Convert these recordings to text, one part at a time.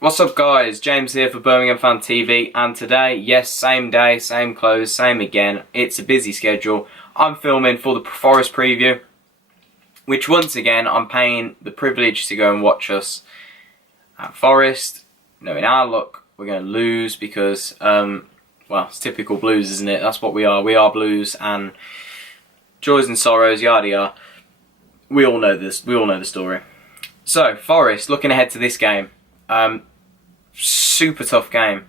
What's up guys, James here for Birmingham Fan TV, and today, yes, same day, same clothes, same again, it's a busy schedule. I'm filming for the Forest preview, which once again I'm paying the privilege to go and watch us at Forest. Knowing our luck, we're going to lose because, well, it's typical Blues, isn't it? That's what we are Blues, and joys and sorrows, yada yada. We all know this, we all know the story. So, Forest, looking ahead to this game. Super tough game.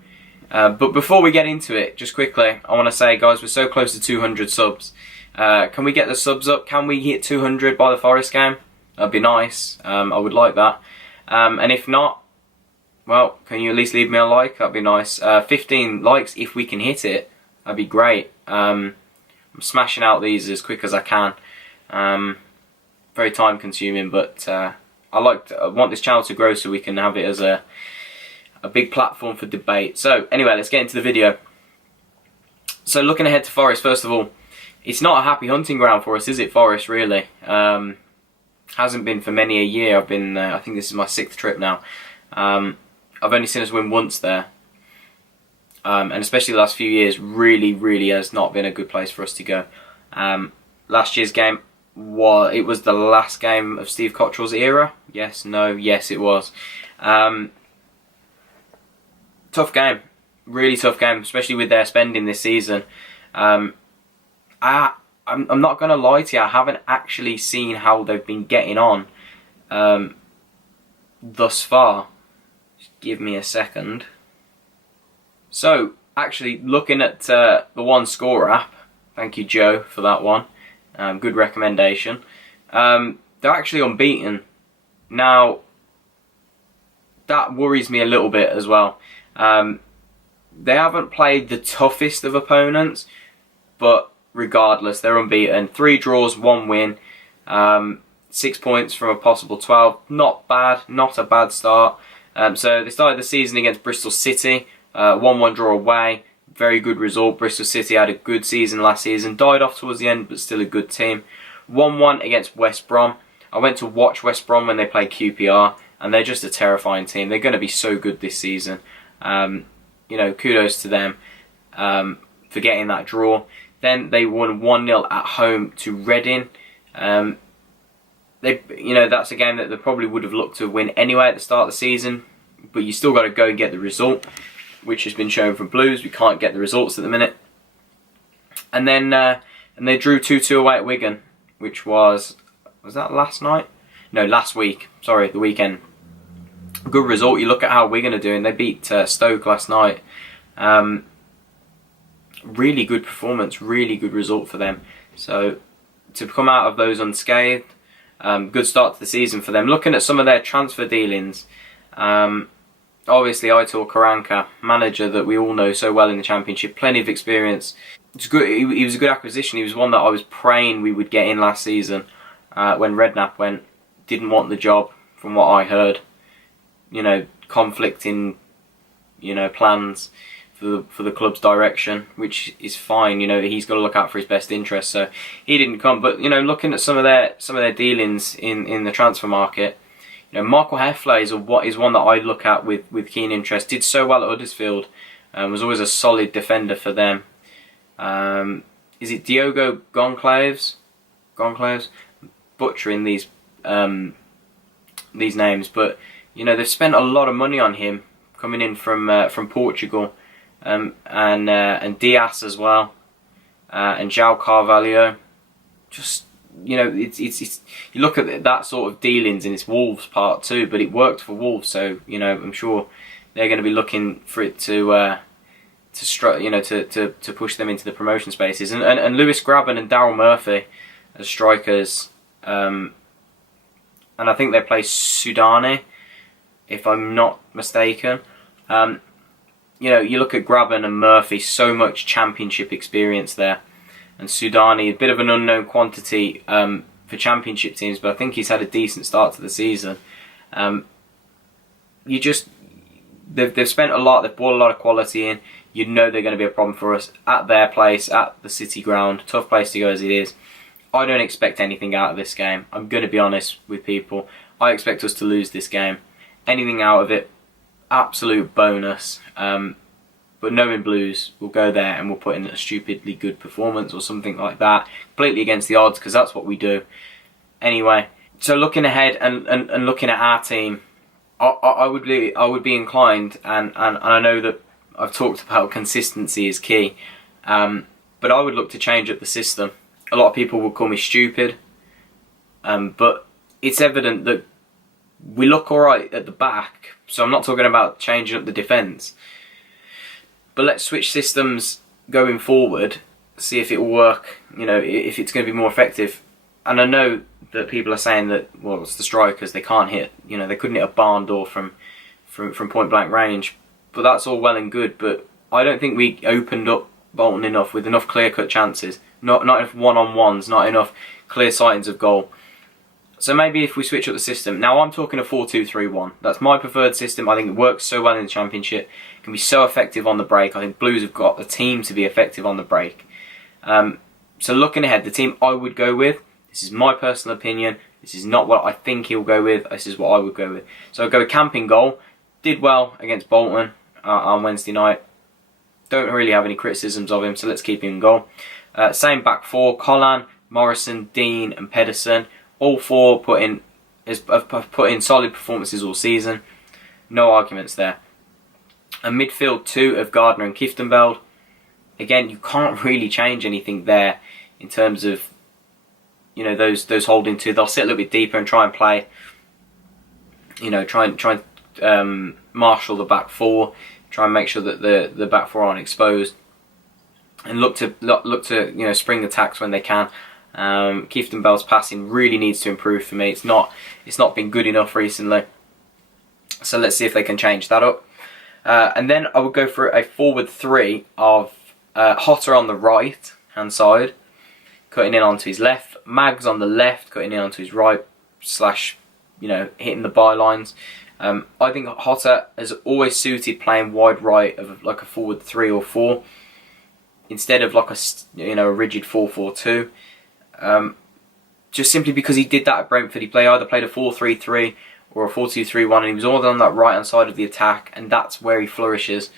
But before we get into it, just quickly, I want to say, guys, we're so close to 200 subs. Can we get the subs up? Can we hit 200 by the Forest game? That'd be nice. I would like that. And if not, well, can you at least leave me a like? That'd be nice. 15 likes if we can hit it. That'd be great. I'm smashing out these as quick as I can. Very time consuming, but I want this channel to grow so we can have it as a big platform for debate. So anyway, let's get into the video. So looking ahead to Forest, first of all, it's not a happy hunting ground for us, is it, Forest, really? Hasn't been for many a year. I've been, I think this is my 6th trip now. I've only seen us win once there. And especially the last few years, really has not been a good place for us to go. Last year's game, it was the last game of Steve Cottrell's era. Yes, no, yes it was. Tough game, really tough game, especially with their spending this season. I'm not going to lie to you, I haven't actually seen how they've been getting on thus far. Just give me a second. So, actually, looking at the One Score app, thank you Joe for that one, good recommendation. They're actually unbeaten. Now, that worries me a little bit as well. They haven't played the toughest of opponents, but regardless, they're unbeaten. 3 draws, 1 win, 6 points from a possible 12. Not bad, not a bad start. So they started the season against Bristol City, 1-1 draw away. Very good result. Bristol City had a good season last season. Died off towards the end, but still a good team. 1-1 against West Brom. I went to watch West Brom when they played QPR, and they're just a terrifying team. They're going to be so good this season. You know, kudos to them for getting that draw. Then they won 1-0 at home to Reading. You know, that's a game that they probably would have looked to win anyway at the start of the season, but you still got to go and get the result, which has been shown from Blues. We can't get the results at the minute. And then and they drew 2-2 away at Wigan, which was that last night? No, last week. Sorry, the weekend. Good result. You look at how Wigan are doing. They beat Stoke last night. Really good performance. Really good result for them. So to come out of those unscathed, good start to the season for them. Looking at some of their transfer dealings, obviously Aitor Karanka, manager that we all know so well in the Championship, plenty of experience. It's good. He was a good acquisition. He was one that I was praying we would get in last season when Redknapp went. Didn't want the job, from what I heard. You know, conflicting, you know, plans for the club's direction, which is fine. You know, he's got to look out for his best interests, so he didn't come. But you know, looking at some of their dealings in the transfer market, you know, Michael Heffler is one that I look at with keen interest. Did so well at Huddersfield, was always a solid defender for them. Is it Diogo Goncalves? Butchering these names, but you know, they've spent a lot of money on him coming in from Portugal, and Diaz as well, and João Carvalho. Just, you know, it's you look at that sort of dealings, and it's Wolves part too, but it worked for Wolves, so you know, I'm sure they're going to be looking for it to push them into the promotion spaces, and Lewis Graben and Daryl Murphy as strikers, and I think they play Sudani, if I'm not mistaken. You know, you look at Graben and Murphy, so much Championship experience there. And Sudani, a bit of an unknown quantity for Championship teams, but I think he's had a decent start to the season. They've spent a lot, they've brought a lot of quality in. You know they're going to be a problem for us at their place, at the City ground. Tough place to go as it is. I don't expect anything out of this game. I'm going to be honest with people. I expect us to lose this game. Anything out of it, absolute bonus. But knowing Blues, we'll go there and we'll put in a stupidly good performance or something like that, completely against the odds, because that's what we do. Anyway, so looking ahead and looking at our team, I would be inclined, and I know that I've talked about consistency is key, but I would look to change up the system. A lot of people will call me stupid, but it's evident that we look alright at the back, so I'm not talking about changing up the defence. But let's switch systems going forward, see if it will work, if it's going to be more effective. And I know that people are saying that, well, it's the strikers, they can't hit, they couldn't hit a barn door from point blank range. But that's all well and good, but I don't think we opened up Bolton enough with enough clear-cut chances. Not enough one-on-ones, not enough clear sightings of goal. So maybe if we switch up the system. Now I'm talking a 4-2-3-1. That's my preferred system. I think it works so well in the Championship. It can be so effective on the break. I think Blues have got the team to be effective on the break. So looking ahead, the team I would go with, this is my personal opinion. This is not what I think he'll go with. This is what I would go with. So I'll go Camping goal. Did well against Bolton on Wednesday night. Don't really have any criticisms of him, so let's keep him in goal. Same back four, Collan, Morrison, Dean and Pedersen. All four have put in solid performances all season. No arguments there. A midfield two of Gardner and Kieftenbeld. Again, you can't really change anything there in terms of those holding two. They'll sit a little bit deeper and try and play. Try and marshal the back four. Try and make sure that the back four aren't exposed, and look to spring attacks when they can. Kieftenbeld's passing really needs to improve for me. It's not been good enough recently. So let's see if they can change that up. And then I would go for a forward three of Hotter on the right hand side, cutting in onto his left. Mags on the left, cutting in onto his right, / hitting the bylines. I think Hotter has always suited playing wide right of like a forward 3 or 4 instead of like a rigid 4-4-2. Just simply because he did that at Brentford. He either played a 4-3-3 or a 4-2-3-1, and he was all on that right hand side of the attack, and that's where he flourishes.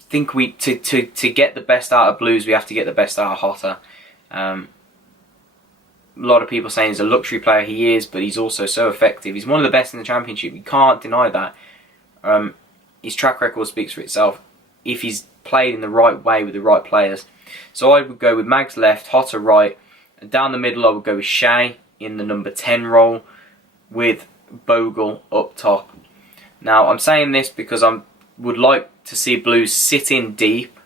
Think to get the best out of Blues, we have to get the best out of Hotter. A lot of people saying he's a luxury player. He is, but he's also so effective. He's one of the best in the Championship. You can't deny that. His track record speaks for itself if he's played in the right way with the right players. So I would go with Mags left, Hotter right, and down the middle I would go with Shea in the number 10 role with Bogle up top. Now I'm saying this because I would like to see Blues sit in deep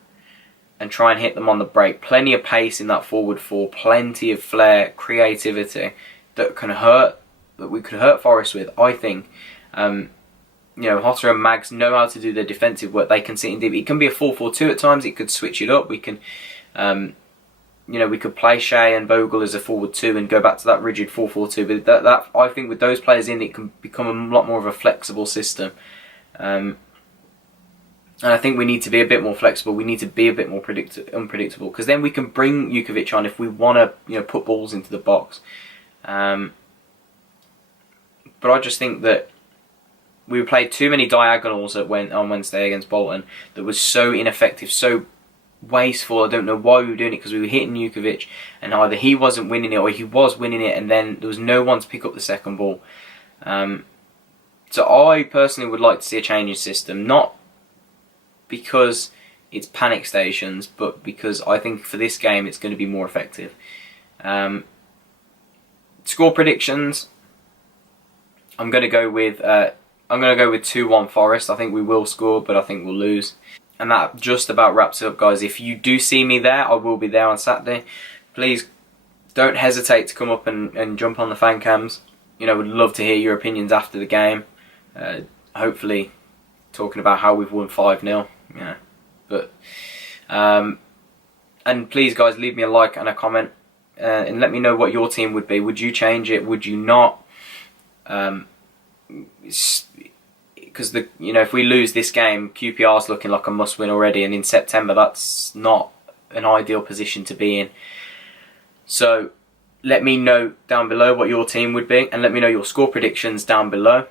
and try and hit them on the break. Plenty of pace in that forward four, plenty of flair, creativity that we could hurt Forest with, I think. Hotter and Mags know how to do their defensive work. They can sit in deep. It can be a 4-4-2 at times. It could switch it up. We can, we could play Shea and Bogle as a forward 2 and go back to that rigid 4-4-2. But that I think with those players in, it can become a lot more of a flexible system. And I think we need to be a bit more flexible. We need to be a bit more unpredictable, because then we can bring Jukovic on if we want to, put balls into the box. But I just think that we played too many diagonals on Wednesday against Bolton that was so ineffective, so wasteful. I don't know why we were doing it, because we were hitting Jukovic and either he wasn't winning it or he was winning it, and then there was no one to pick up the second ball. So I personally would like to see a change in system, not because it's panic stations, but because I think for this game it's going to be more effective. Score predictions, I'm going to go with 2-1 Forest. I think we will score, but I think we'll lose. And that just about wraps it up, guys. If you do see me there, I will be there on Saturday. Please don't hesitate to come up and jump on the fan cams. Would love to hear your opinions after the game. Hopefully talking about how we've won 5-0. And please, guys, leave me a like and a comment, and let me know what your team would be. Would you change it? Would you not? Because if we lose this game, QPR's looking like a must-win already, and in September that's not an ideal position to be in. So let me know down below what your team would be, and let me know your score predictions down below.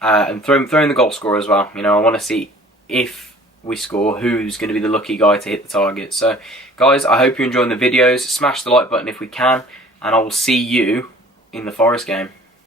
and throw in the goal scorer as well. You know, I want to see if we score, who's going to be the lucky guy to hit the target. So guys, I hope you're enjoying the videos. Smash the like button if we can, and I will see you in the Forest game.